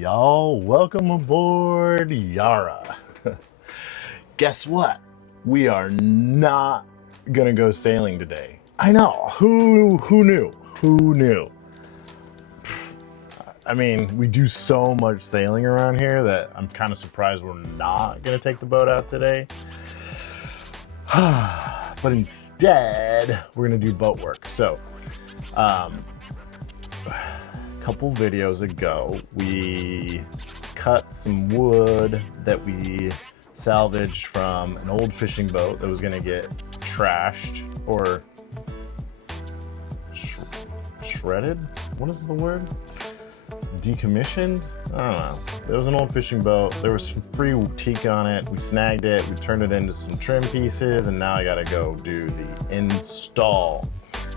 y'all, welcome aboard Yara. Guess what? We are not gonna go sailing today. I know, who knew? I mean, we do so much sailing around here that I'm kind of surprised we're not gonna take the boat out today. But instead, we're gonna do boat work. So, a couple videos ago, we cut some wood that we salvaged from an old fishing boat that was gonna get trashed or shredded. What is the word? Decommissioned? I don't know. It was an old fishing boat. There was some free teak on it. We snagged it. We turned it into some trim pieces, and now I gotta go do the install.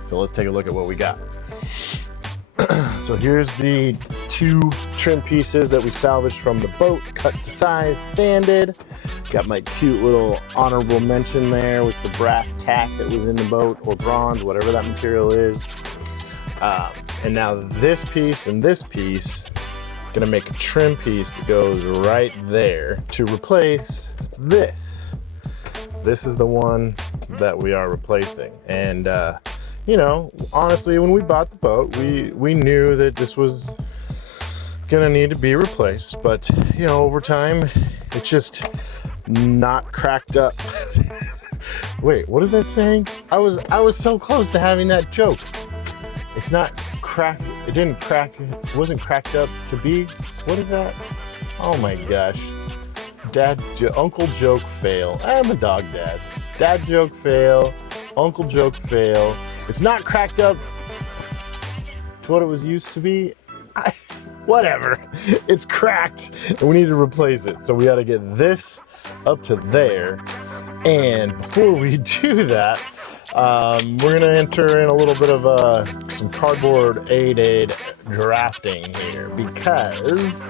So let's take a look at what we got. So here's the two trim pieces that we salvaged from the boat, cut to size, sanded. Got my cute little honorable mention there with the brass tack that was in the boat, or bronze, whatever that material is. And now this piece and this piece, gonna make a trim piece that goes right there to replace this. This is the one that we are replacing. And you know, honestly, when we bought the boat, we knew that this was gonna need to be replaced, but you know, over time, it's just not cracked up. Wait, what is that saying? I was so close to having that joke. It's not cracked. It didn't crack. It wasn't cracked up to be. What is that? Oh my gosh. Uncle joke fail. I'm a dog dad. Dad joke fail. Uncle joke fail. It's not cracked up to what it was used to be. Whatever. It's cracked and we need to replace it. So we got to get this up to there. And before we do that, we're gonna enter in a little bit of some cardboard aided drafting here, because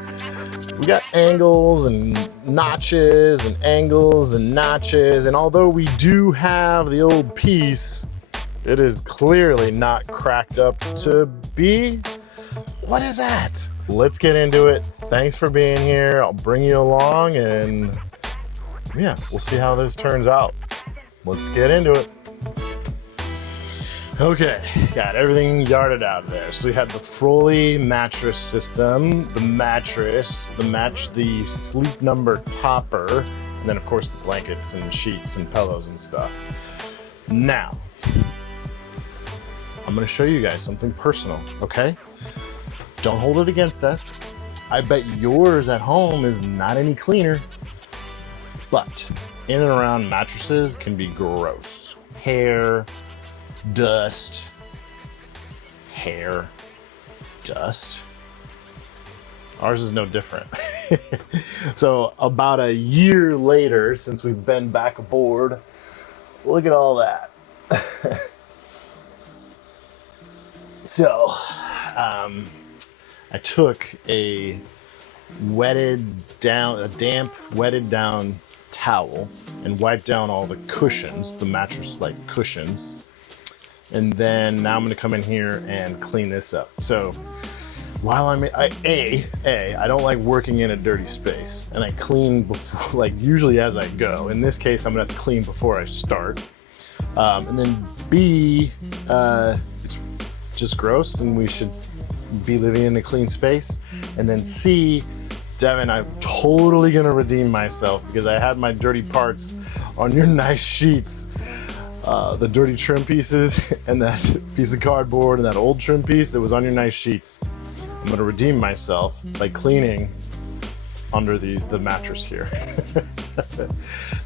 we got angles and notches and angles and notches, and although we do have the old piece, it is clearly not cracked up to be. What is that? Let's get into it. Thanks for being here. I'll bring you along, and yeah, we'll see how this turns out. Let's get into it. Okay, got everything yarded out of there. So we had the Froley mattress system, the sleep number topper, and then of course the blankets and sheets and pillows and stuff. Now, I'm gonna show you guys something personal, okay? Don't hold it against us. I bet yours at home is not any cleaner, but in and around mattresses can be gross. Hair, dust. Ours is no different. So about a year later, since we've been back aboard, look at all that. So I took a damp wetted down towel and wiped down all the cushions, the mattress like cushions. And then now I'm gonna come in here and clean this up. So while I don't like working in a dirty space, and I clean before, like usually as I go. In this case, I'm gonna have to clean before I start. And then B, it's just gross and we should be living in a clean space. And then C, Devin, I'm totally gonna redeem myself because I had my dirty parts on your nice sheets. The dirty trim pieces and that piece of cardboard and that old trim piece that was on your nice sheets. I'm gonna redeem myself by cleaning under the mattress here.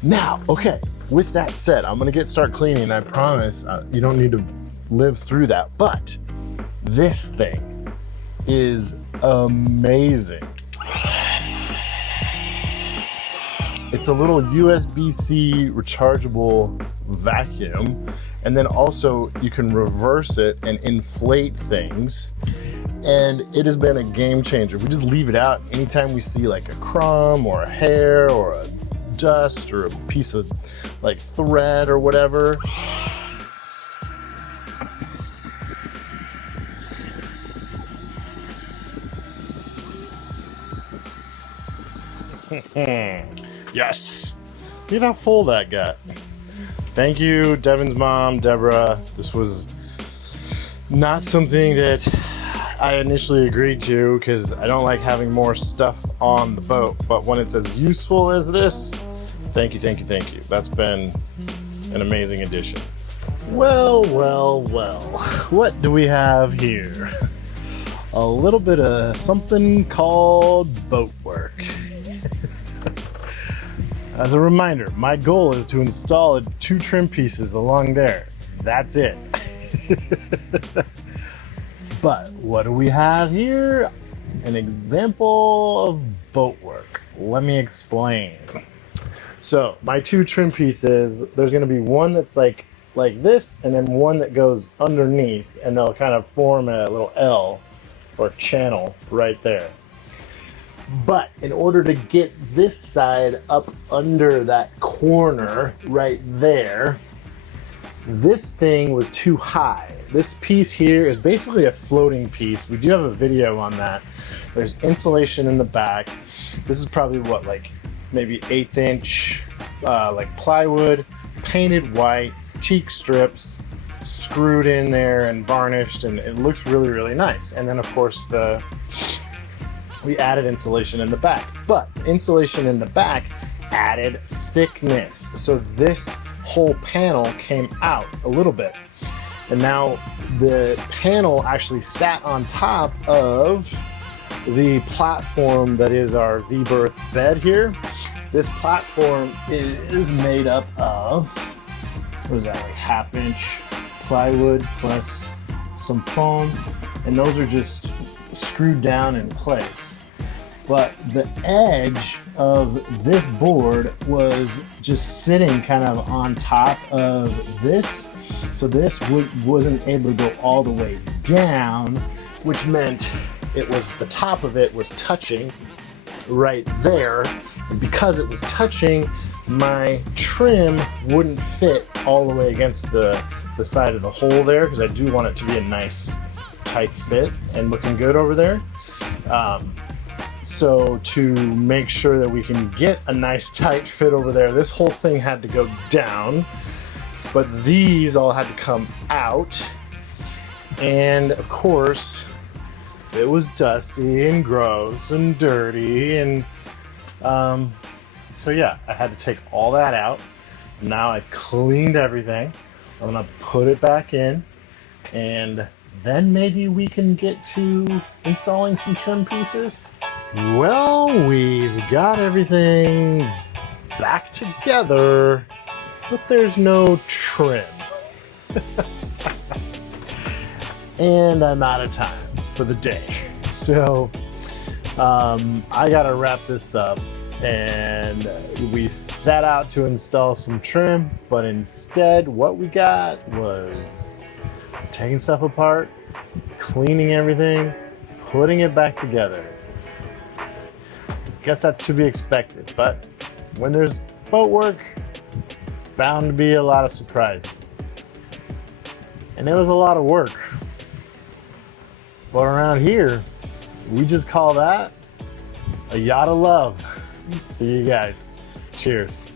Now, okay, with that said, I'm gonna start cleaning. I promise you don't need to live through that, but this thing is amazing. It's a little USB-C rechargeable vacuum, and then also you can reverse it and inflate things, and it has been a game changer. We just leave it out anytime we see like a crumb or a hair or a dust or a piece of like thread or whatever. Yes. Look at how full that got. Thank you, Devin's mom, Deborah. This was not something that I initially agreed to because I don't like having more stuff on the boat. But when it's as useful as this, thank you, thank you, thank you. That's been an amazing addition. Well, well, well. What do we have here? A little bit of something called boat work. As a reminder, my goal is to install 2 trim pieces along there. That's it. But what do we have here? An example of boat work. Let me explain. So my 2 trim pieces, there's gonna be one that's like this, and then one that goes underneath, and they'll kind of form a little L or channel right there. But in order to get this side up under that corner right there, this thing was too high. This piece here is basically a floating piece. We do have a video on that. There's insulation in the back. This is probably what, like maybe 1/8 inch like plywood, painted white, teak strips, screwed in there and varnished, and it looks really, really nice. And then of course we added insulation in the back, but insulation in the back added thickness. So this whole panel came out a little bit. And now the panel actually sat on top of the platform that is our V-berth bed here. This platform is made up of, what is that, like 1/2 inch plywood plus some foam, and those are just screwed down in place. But the edge of this board was just sitting kind of on top of this, so this wasn't able to go all the way down, which meant the top of it was touching right there, and because it was touching, my trim wouldn't fit all the way against the side of the hole there, because I do want it to be a nice tight fit and looking good over there. So to make sure that we can get a nice tight fit over there, this whole thing had to go down, but these all had to come out. And of course, it was dusty and gross and dirty, and so yeah, I had to take all that out. Now I cleaned everything. I'm gonna put it back in, and then maybe we can get to installing some trim pieces. Well, we've got everything back together, but there's no trim. And I'm out of time for the day. So I gotta wrap this up, and we set out to install some trim, but instead what we got was taking stuff apart, cleaning everything, putting it back together. Guess that's to be expected, but when there's boat work, bound to be a lot of surprises. And it was a lot of work. But around here, we just call that a yacht of love. See you guys. Cheers.